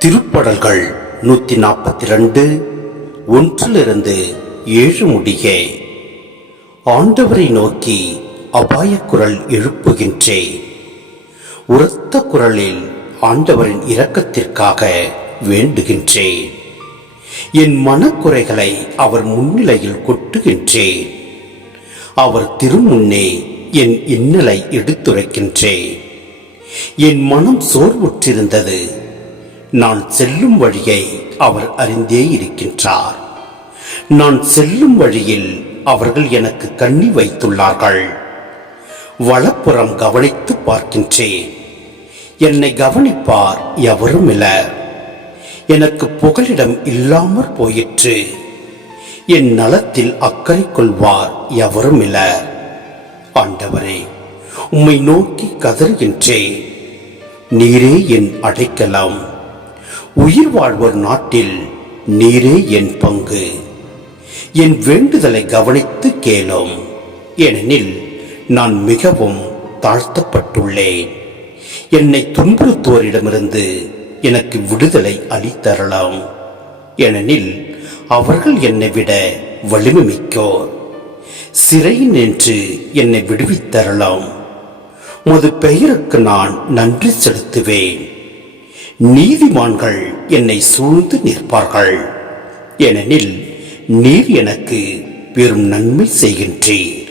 திருப்படல்கள் 142 1-7 முடிய. ஆண்டவரை நோக்கி அபாயக் குரல் எழுப்புகின்றேன். உரத்த குரலில் ஆண்டவரின் இரக்கத்திற்காக வேண்டுகின்றேன். என் மனக்குறைகளை அவர் முன்னிலையில் கொட்டுகின்றேன். அவர் திருமுன்னே என் இன்னலை எடுத்துரைக்கின்றேன். என் மனம் சோர்வுற்றிருந்தது. நான் செல்லும் வழியை அவர் அறிந்தே இருக்கின்றார். நான் செல்லும் வழியில் அவர்கள் எனக்கு கண்ணி வைத்துள்ளார்கள். வலப்புறம் கவனித்து பார்க்கின்றேன். என்னை கவனிப்பார் எவரும் இல்லர். எனக்கு புகலிடம் இல்லாமற் போயிற்று. என் நலத்தில் அக்கறை கொள்வார் எவரும் இல்லர். ஆண்டவரே, உம்மை நோக்கி கதறுகின்றேன். நீரே என் அடைக்கலம். உயிர் வாழ்வோர் நாட்டில் நீரே என் பங்கு. என் வேண்டுதலை கவனித்து கேளும். ஏனெனில் நான் மிகவும் தாழ்த்தப்பட்டுள்ளேன். என்னை துன்புறுத்துவோரிடமிருந்து எனக்கு விடுதலை அளித்தரலாம். ஏனெனில் அவர்கள் என்னை விட வலிமை மிக்கோர். சிறையில் நின்று என்னை விடுவித்தரலாம். உமது பெயருக்கு நான் நன்றி செலுத்துவேன். நீதிமான்கள் என்னை சூழ்ந்து நிற்பார்கள். ஏனெனில் நீர் எனக்கு பெரும் நன்மை செய்கின்றீர்.